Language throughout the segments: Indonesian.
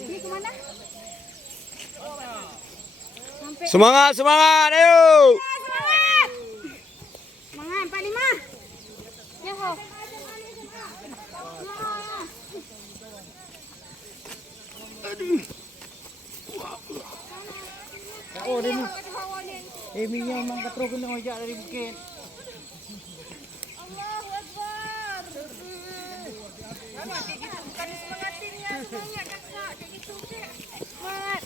Ini kemana? Semangat, semangat, ayo. Semangat! Semangat, 45. Ya, ho. Oh, ini. Eminya memang ketruk ini ngojak dari bukit. Allahu Akbar. Sama kayak gitu, bukan semangatin ya, semangat kakak, kayak gitu, kayak semangat.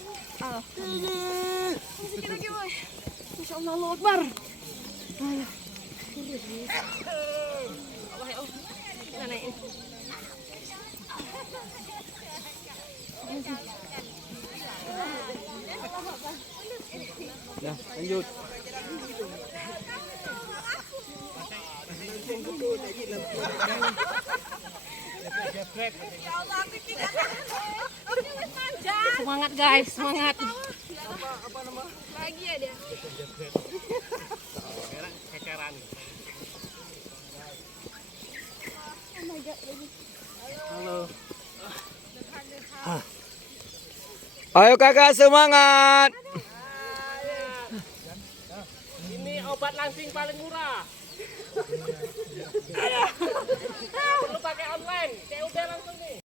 Sedikit lagi, boy. Masya Allah, Allahu Akbar. Allah ya Allah. Kita naikin. Ya, lanjut. Semangat guys, semangat. Lagi ya dia. Keceran. Halo. Ayo kakak semangat. Ini obat langsing paling murah. Perlu pakai online, COD langsung nih.